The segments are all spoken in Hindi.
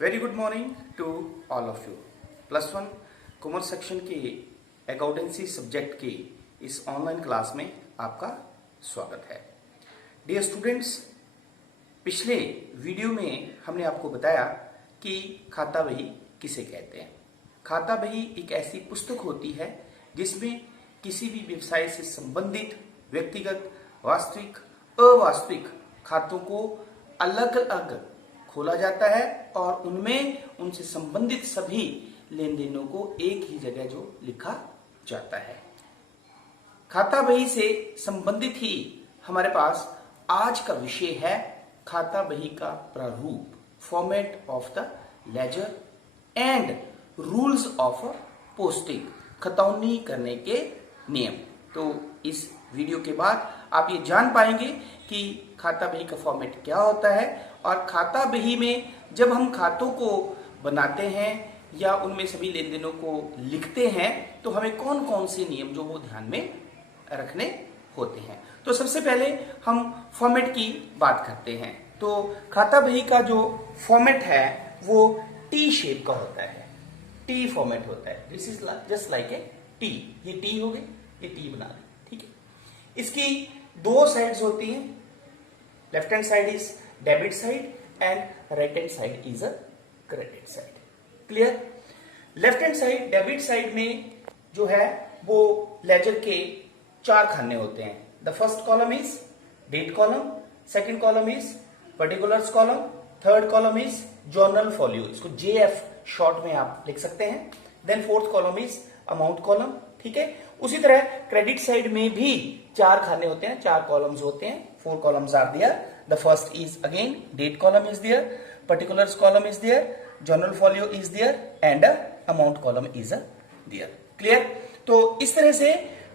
Very good morning to all of you. +1 commerce section के अकाउंटेंसी सब्जेक्ट की इस ऑनलाइन क्लास में आपका स्वागत है। डियर स्टूडेंट्स, पिछले वीडियो में हमने आपको बताया कि खाता बही किसे कहते हैं। खाता बही एक ऐसी पुस्तक होती है जिसमें किसी भी व्यवसाय से संबंधित व्यक्तिगत, वास्तविक, अवास्तविक खातों को अलग अलग खोला जाता है और उनमें उनसे संबंधित सभी लेन देनों को एक ही जगह जो लिखा जाता है। खाता बही से संबंधित ही हमारे पास आज का विषय है खाता बही का प्रारूप, format of the ledger and rules of posting, खतौनी करने के नियम। तो इस वीडियो के बाद आप ये जान पाएंगे कि खाता बही का फॉर्मेट क्या होता है और खाता बही में जब हम खातों को बनाते हैं या उनमें सभी लेन देनों को लिखते हैं तो हमें कौन कौन से नियम जो वो ध्यान में रखने होते हैं। तो सबसे पहले हम फॉर्मेट की बात करते हैं। तो खाता बही का जो फॉर्मेट है वो टी शेप का होता है, टी फॉर्मेट होता है। This is just like A T. ये टी हो गई, ये टी बना लें, ठीक है। इसकी दो साइड्स होती हैं, left hand side is debit side and right hand side is a credit side. Clear? Left hand side, debit side में जो है वो लेजर के 4 खाने होते हैं। The first column is date column, second column is particulars column, third column is journal folio, इसको जेएफ शॉर्ट में आप लिख सकते हैं। Then fourth column is amount column, ठीक है। उसी तरह क्रेडिट साइड में भी 4 खाने होते हैं, 4 कॉलम्स होते हैं। 4 columns are there. The first is again date column is there, particulars column is there, journal folio is there and amount column is there. Clear? तो इस तरह से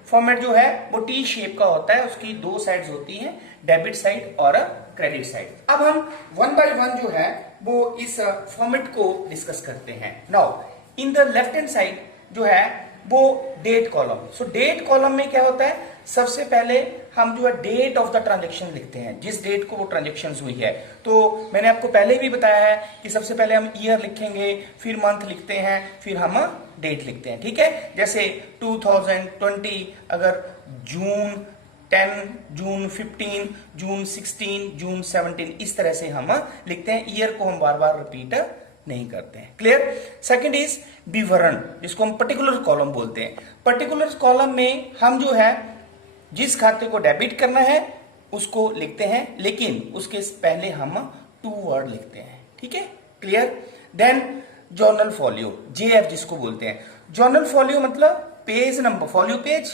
फॉर्मेट जो है वो टी शेप का होता है, उसकी 2 साइड्स होती हैं, डेबिट साइड और क्रेडिट साइड। अब हम 1 बाय 1 जो है वो इस फॉर्मेट को डिस्कस करते हैं। Now in the left hand side जो है वो डेट कॉलम। सो डेट कॉलम में क्या होता है, सबसे पहले हम जो है डेट ऑफ द ट्रांजेक्शन लिखते हैं, जिस डेट को वो ट्रांजेक्शन हुई है। तो मैंने आपको पहले भी बताया है कि सबसे पहले हम ईयर लिखेंगे, फिर मंथ लिखते हैं, फिर हम डेट लिखते हैं, ठीक है। जैसे 2020 अगर जून 10, जून 15, जून 16, जून 17, इस तरह से हम लिखते हैं। ईयर को हम बार बार रिपीट नहीं करते हैं। क्लियर? सेकंड इज विवरण, जिसको हम पर्टिकुलर कॉलम बोलते हैं। पर्टिकुलर कॉलम में हम जो है जिस खाते को डेबिट करना है उसको लिखते हैं, लेकिन उसके पहले हम 2 वर्ड लिखते हैं, ठीक है। Clear? Then journal folio, JF जिसको बोलते हैं। जर्नल फॉलियो मतलब पेज नंबर, फॉलियो पेज,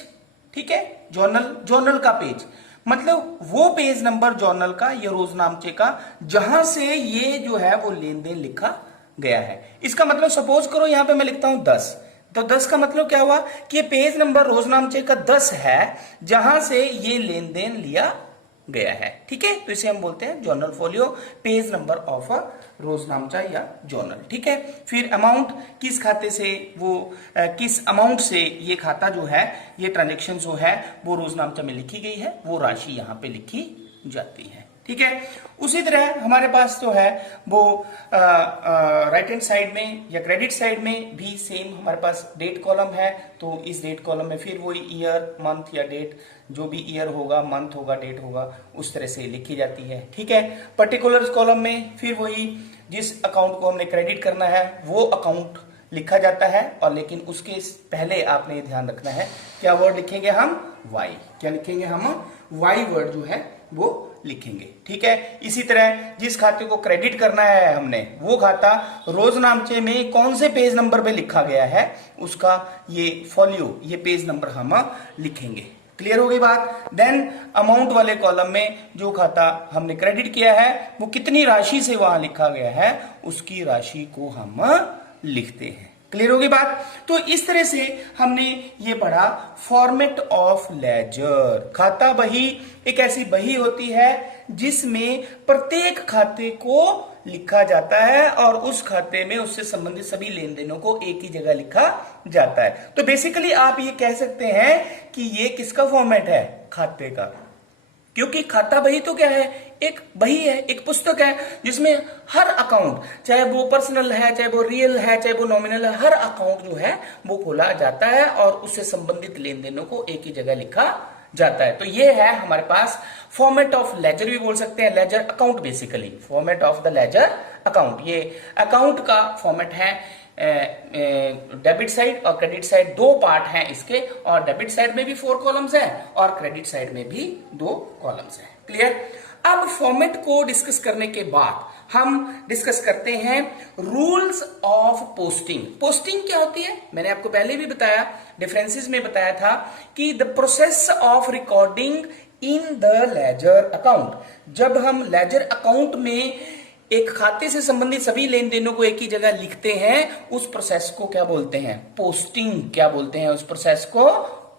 ठीक है। जर्नल का पेज मतलब वो पेज नंबर जर्नल का या रोजनामचे का जहां से ये जो है वो लेन देन लिखा गया है। इसका मतलब सपोज करो यहां पे मैं लिखता हूं 10, तो 10 का मतलब क्या हुआ कि ये पेज नंबर रोजनामचे का 10 है जहां से ये लेन देन लिया गया है, ठीक है। तो इसे हम बोलते हैं journal folio, page number of रोजनामचा या जर्नल, ठीक है। फिर अमाउंट, किस खाते से वो किस अमाउंट से ये खाता जो है, ये ट्रांजेक्शन जो है वो रोजनामचा में लिखी गई है, वो राशि यहां पे लिखी जाती है, ठीक है। उसी तरह हमारे पास जो है वो राइट हैंड साइड में या क्रेडिट साइड में भी सेम हमारे पास डेट कॉलम है। तो इस डेट कॉलम में फिर वही ईयर, मंथ या डेट, जो भी ईयर होगा, मंथ होगा, डेट होगा, उस तरह से लिखी जाती है, ठीक है। पर्टिकुलर्स कॉलम में फिर वही जिस अकाउंट को हमने क्रेडिट करना है वो अकाउंट लिखा जाता है, और लेकिन उसके पहले आपने ये ध्यान रखना है क्या वर्ड लिखेंगे हम, वाई। क्या लिखेंगे हम, वाई वर्ड जो है वो लिखेंगे, ठीक है। इसी तरह जिस खाते को क्रेडिट करना है हमने, वो खाता रोजनामचे में कौन से पेज नंबर पे लिखा गया है उसका ये फॉलियो, ये पेज नंबर हम लिखेंगे। क्लियर हो गई बात? देन अमाउंट वाले कॉलम में जो खाता हमने क्रेडिट किया है वो कितनी राशि से वहां लिखा गया है उसकी राशि को हम लिखते हैं। क्लियर होगी बात? तो इस तरह से हमने ये पढ़ा फॉर्मेट ऑफ लेजर। खाता बही एक ऐसी बही होती है जिसमें प्रत्येक खाते को लिखा जाता है और उस खाते में उससे संबंधित सभी लेन देनों को एक ही जगह लिखा जाता है। तो बेसिकली आप ये कह सकते हैं कि ये किसका फॉर्मेट है, खाते का। क्योंकि खाता बही तो क्या है, एक बही है, एक पुस्तक है जिसमें हर अकाउंट, चाहे वो पर्सनल है, चाहे वो रियल है, चाहे वो नॉमिनल है, हर अकाउंट जो है वो खोला जाता है और उससे संबंधित लेन देनों को एक ही जगह लिखा जाता है। तो ये है हमारे पास फॉर्मेट ऑफ लेजर भी बोल सकते हैं, ledger account basically, format of the ledger account. ये अकाउंट का फॉर्मेट है। डेबिट साइड और क्रेडिट साइड दो पार्ट हैं इसके, और डेबिट साइड में भी 4 कॉलम्स हैं और क्रेडिट साइड में भी 2 कॉलम्स हैं। क्लियर। अब फॉर्मेट को डिस्कस करने के बाद हम डिस्कस करते हैं रूल्स ऑफ पोस्टिंग। पोस्टिंग क्या होती है? मैंने आपको पहले भी बताया, डिफरेंसेस में बताया था कि the process of recording in the ledger account. जब हम लेजर अकाउंट में एक खाते से संबंधित सभी लेन देनों को एक ही जगह लिखते हैं, उस प्रोसेस को क्या बोलते हैं? पोस्टिंग। क्या बोलते हैं उस प्रोसेस को?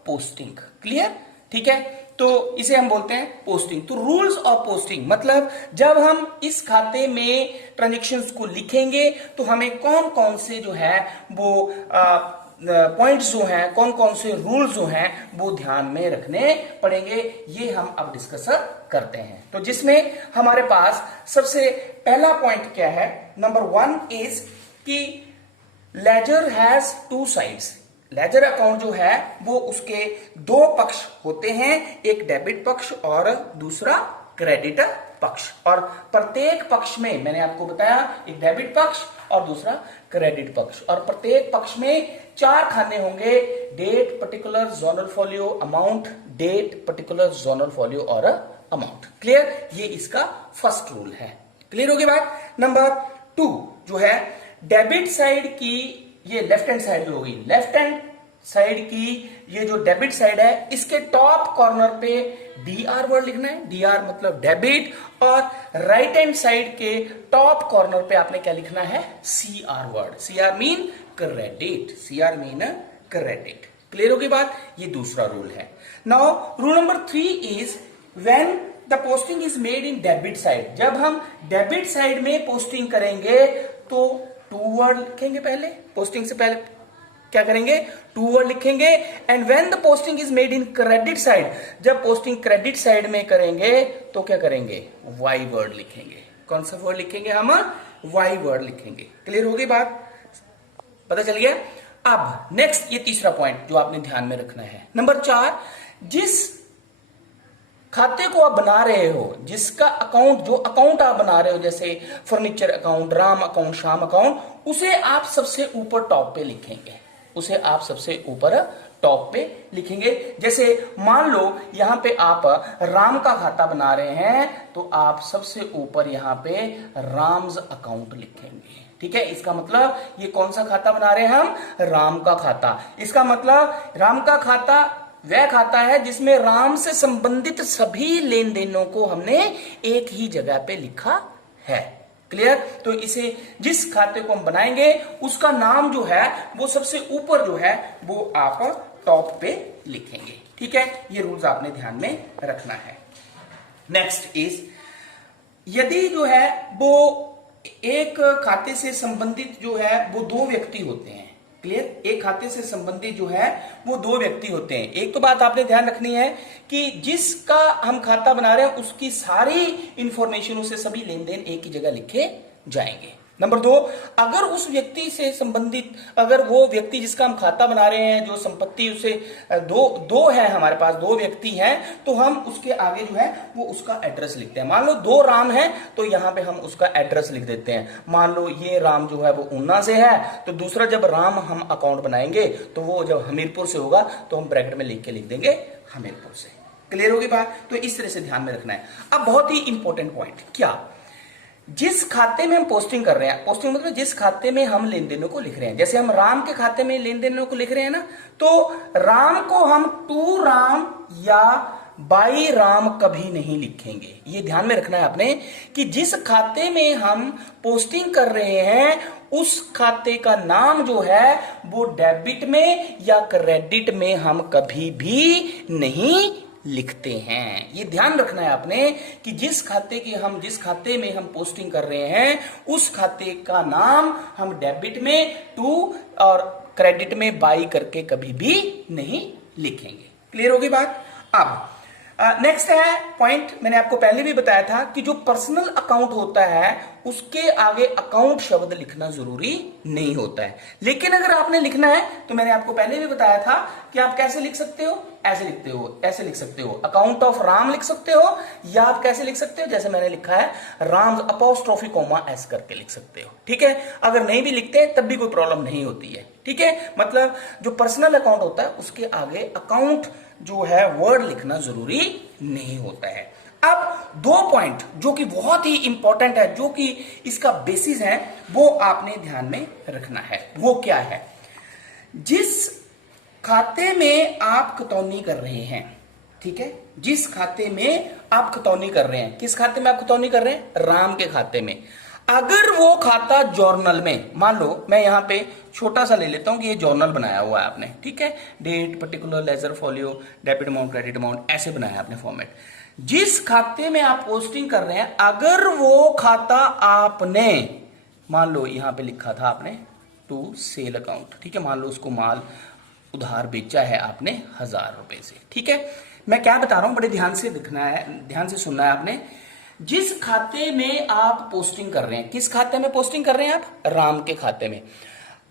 पोस्टिंग। क्लियर? ठीक है, तो इसे हम बोलते हैं पोस्टिंग। तो रूल्स ऑफ पोस्टिंग मतलब जब हम इस खाते में ट्रांजेक्शन्स को लिखेंगे तो हमें कौन कौन से जो है वो पॉइंट्स जो हैं, कौन कौन से रूल्स जो हैं वो ध्यान में रखने पड़ेंगे, ये हम अब डिस्कस करते हैं। तो जिसमें हमारे पास सबसे पहला पॉइंट क्या है? नंबर 1 इज कि ledger has 2 sides. Ledger account जो है वो उसके 2 पक्ष होते हैं, एक डेबिट पक्ष और दूसरा क्रेडिट पक्ष। और प्रत्येक पक्ष में मैंने आपको बताया एक डेबिट पक्ष और दूसरा क्रेडिट पक्ष, और प्रत्येक पक्ष में 4 खाने होंगे, date, particular, journal folio, amount, date, particular, journal folio और अमाउंट। क्लियर? ये इसका फर्स्ट रूल है। क्लियर होगी बात? नंबर 2 जो है डेबिट साइड की, ये लेफ्ट हैंड साइड जो होगी, लेफ्ट हैंड साइड की ये जो डेबिट साइड है, इसके टॉप कॉर्नर पे DR वर्ड लिखना है, DR मतलब डेबिट, और राइट हैंड साइड के टॉप कॉर्नर पे आपने क्या लिखना है? CR word. CR mean credit, CR mean credit. Clear होगी बात? ये दूसरा रूल है। Now rule number 3 is when the posting is made in debit side. जब हम डेबिट साइड में पोस्टिंग करेंगे तो 2 वर्ड लिखेंगे पहले, पोस्टिंग से पहले क्या करेंगे? 2 वर्ड लिखेंगे। And when the posting is made in credit side, जब पोस्टिंग क्रेडिट साइड में करेंगे तो क्या करेंगे? Y वर्ड लिखेंगे। कौन सा वर्ड लिखेंगे हम? Y वर्ड लिखेंगे। क्लियर होगी बात? पता चल गया? अब नेक्स्ट, ये तीसरा पॉइंट जो आपने ध्यान में रखना है। नंबर 4, जिस खाते को आप बना रहे हो, जिसका अकाउंट, जो अकाउंट आप बना रहे हो, जैसे furniture account, Ram account, Shyam account, उसे आप सबसे ऊपर टॉप पे लिखेंगे। उसे आप सबसे ऊपर टॉप पे लिखेंगे। जैसे मान लो यहां पे आप राम का खाता बना रहे हैं तो आप सबसे ऊपर यहां पे राम्स अकाउंट लिखेंगे। ठीक है, इसका मतलब ये कौन सा खाता बना रहे हैं हम? राम का खाता। इसका मतलब राम का खाता वह खाता है जिसमें राम से संबंधित सभी लेन देनों को हमने एक ही जगह पे लिखा है। क्लियर? तो इसे, जिस खाते को हम बनाएंगे उसका नाम जो है वो सबसे ऊपर जो है वो आप टॉप पे लिखेंगे। ठीक है, ये रूल्स आपने ध्यान में रखना है। नेक्स्ट इज, यदि जो है वो एक खाते से संबंधित जो है वो 2 व्यक्ति होते हैं। क्लियर? एक खाते से संबंधित जो है वो 2 व्यक्ति होते हैं। एक तो बात आपने ध्यान रखनी है कि जिसका हम खाता बना रहे हैं उसकी सारी इंफॉर्मेशन, उसे सभी लेन देन एक ही जगह लिखे जाएंगे। नंबर 2, अगर उस व्यक्ति से संबंधित, अगर वो व्यक्ति जिसका हम खाता बना रहे हैं, जो संपत्ति उसे दो है, हमारे पास 2 व्यक्ति हैं, तो हम उसके आगे जो है वो उसका एड्रेस लिखते हैं। मान लो 2 राम है तो यहां पे हम उसका एड्रेस लिख देते हैं। मान लो ये राम जो है वो ऊना से है, तो दूसरा जब राम हम अकाउंट बनाएंगे तो वो जब हमीरपुर से होगा तो हम ब्रैकेट में लिख के लिख देंगे हमीरपुर से। क्लियर होगी बात? तो इस तरह से ध्यान में रखना है। अब बहुत ही इंपॉर्टेंट पॉइंट, क्या, जिस खाते में हम पोस्टिंग कर रहे हैं, पोस्टिंग मतलब जिस खाते में हम लेन देनों को लिख रहे हैं, जैसे हम राम के खाते में लेन देनों को लिख रहे हैं ना, तो राम को हम 2 राम या बाई राम कभी नहीं लिखेंगे। ये ध्यान में रखना है आपने कि जिस खाते में हम पोस्टिंग कर रहे हैं उस खाते का नाम जो है वो डेबिट में या क्रेडिट में हम कभी भी नहीं लिखते हैं। ये ध्यान रखना है आपने कि जिस खाते में हम पोस्टिंग कर रहे हैं उस खाते का नाम हम डेबिट में 2 और क्रेडिट में बाई करके कभी भी नहीं लिखेंगे। क्लियर होगी बात? अब नेक्स्ट है पॉइंट, मैंने आपको पहले भी बताया था कि जो पर्सनल अकाउंट होता है उसके आगे अकाउंट शब्द लिखना जरूरी नहीं होता है, लेकिन अगर आपने लिखना है तो मैंने आपको पहले भी बताया था कि आप कैसे लिख सकते हो, ऐसे लिखते हो, ऐसे लिख सकते हो, अकाउंट ऑफ राम लिख सकते हो, या आप कैसे लिख सकते हो जैसे मैंने लिखा है राम अपोस्ट्रोफी कॉमा एस करके लिख सकते हो। ठीक है, अगर नहीं भी लिखते तब भी कोई प्रॉब्लम नहीं होती है। ठीक है, मतलब जो पर्सनल अकाउंट होता है उसके आगे अकाउंट जो है वर्ड लिखना जरूरी नहीं होता है। अब दो पॉइंट जो कि बहुत ही इंपॉर्टेंट है, जो कि इसका बेसिस है, वो आपने ध्यान में रखना है। वो क्या है? जिस खाते में आप खतौनी कर रहे हैं, ठीक है, जिस खाते में आप खतौनी कर रहे हैं, किस खाते में आप खतौनी कर रहे हैं? राम के खाते में। अगर वो खाता जर्नल में, मान लो मैं यहां पे छोटा सा ले लेता हूं कि ये जर्नल बनाया हुआ है आपने, ठीक है, date, particular, ledger, folio, debit amount, credit amount, ऐसे बनाया आपने फॉर्मेट। जिस खाते में आप पोस्टिंग कर रहे हैं, अगर वो खाता आपने, मान लो यहां पे लिखा था आपने टू सेल अकाउंट, ठीक है, मान लो उसको माल उधार बेचा है आपने 1000 रुपए से। ठीक है, मैं क्या बता रहा हूं, बड़े ध्यान से दिखना है, ध्यान से सुनना है आपने। जिस खाते में आप पोस्टिंग कर रहे हैं, किस खाते में पोस्टिंग कर रहे हैं आप? राम के खाते में।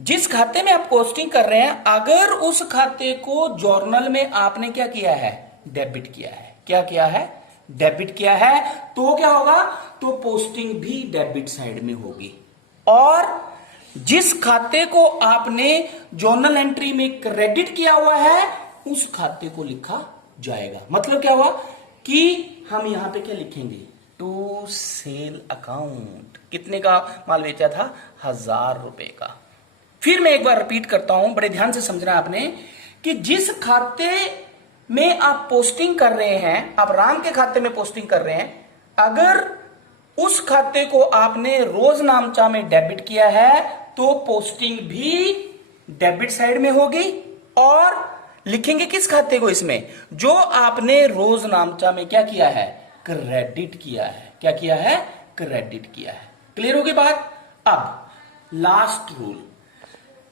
जिस खाते में आप पोस्टिंग कर रहे हैं, अगर उस खाते को जर्नल में आपने क्या किया है? डेबिट किया है। क्या किया है? डेबिट किया है। तो क्या होगा? तो पोस्टिंग भी डेबिट साइड में होगी। और जिस खाते को आपने जर्नल एंट्री में क्रेडिट किया हुआ है, उस खाते को लिखा जाएगा। मतलब क्या हुआ कि हम यहां पे क्या लिखेंगे? To sale account. कितने का माल बेचा था? 1000 रुपए का। फिर मैं एक बार रिपीट करता हूं, बड़े ध्यान से समझना आपने, कि जिस खाते में आप पोस्टिंग कर रहे हैं, आप राम के खाते में पोस्टिंग कर रहे हैं, अगर उस खाते को आपने रोज नामचा में डेबिट किया है, तो पोस्टिंग भी डेबिट साइड में होगी। और लिखेंगे किस खाते को इसमें? जो आपने रोज नामचा में क्या किया है? क्रेडिट किया है। क्या किया है? क्रेडिट किया है। क्लियर होगी बात? अब लास्ट रूल,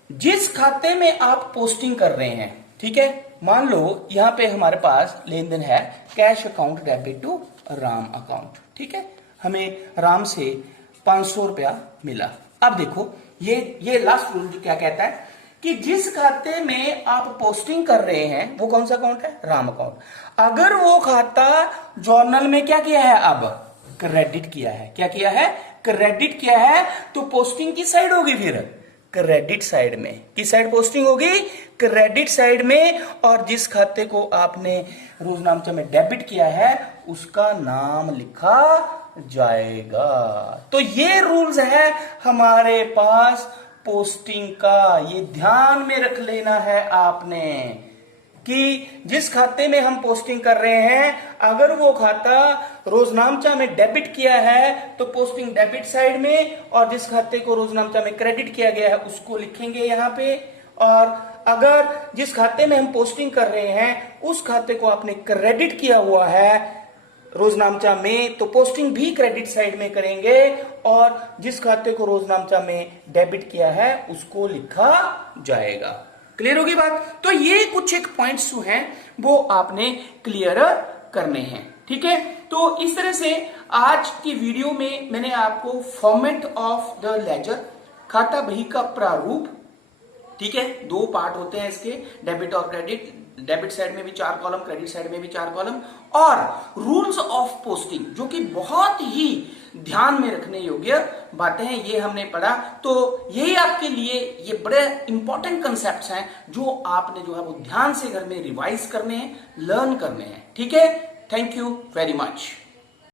जिस खाते में आप पोस्टिंग कर रहे हैं, ठीक है, मान लो यहां पे हमारे पास लेन देन है cash account debit to Ram account, ठीक है, हमें राम से 500 रुपया मिला। अब देखो ये लास्ट रूल क्या कहता है कि जिस खाते में आप पोस्टिंग कर रहे हैं, वो कौन सा अकाउंट है? राम अकाउंट। अगर वो खाता जर्नल में क्या किया है? अब क्रेडिट किया है। क्या किया है? क्रेडिट किया है। तो पोस्टिंग किस साइड होगी फिर? क्रेडिट साइड में। किस साइड पोस्टिंग होगी? क्रेडिट साइड में। और जिस खाते को आपने रोजनामचा में डेबिट किया है, उसका नाम लिखा जाएगा। तो ये रूल्स है हमारे पास पोस्टिंग का। ये ध्यान में रख लेना है आपने कि जिस खाते में हम पोस्टिंग कर रहे हैं, अगर वो खाता रोजनामचा में डेबिट किया है तो पोस्टिंग डेबिट साइड में, और जिस खाते को रोजनामचा में क्रेडिट किया गया है उसको लिखेंगे यहां पे। और अगर जिस खाते में हम पोस्टिंग कर रहे हैं उस खाते को आपने क्रेडिट किया हुआ है रोजनामचा में, तो पोस्टिंग भी क्रेडिट साइड में करेंगे। और जिस खाते को रोजनामचा में डेबिट किया है उसको लिखा जाएगा। क्लियर होगी बात? तो ये कुछ एक पॉइंट्स जो हैं वो आपने क्लियर करने हैं। ठीक है, तो इस तरह से आज की वीडियो में मैंने आपको फॉर्मेट ऑफ द लेजर, खाता बही का प्रारूप, ठीक है, 2 पार्ट होते हैं इसके, डेबिट और क्रेडिट, डेबिट साइड में भी 4 कॉलम, क्रेडिट साइड में भी 4 कॉलम, और रूल्स ऑफ पोस्टिंग, जो कि बहुत ही ध्यान में रखने योग्य बातें हैं, ये हमने पढ़ा। तो यही आपके लिए ये बड़े इंपॉर्टेंट कंसेप्ट्स हैं जो आपने जो है वो ध्यान से घर में रिवाइज करने हैं, लर्न करने हैं। ठीक है, थैंक यू वेरी मच।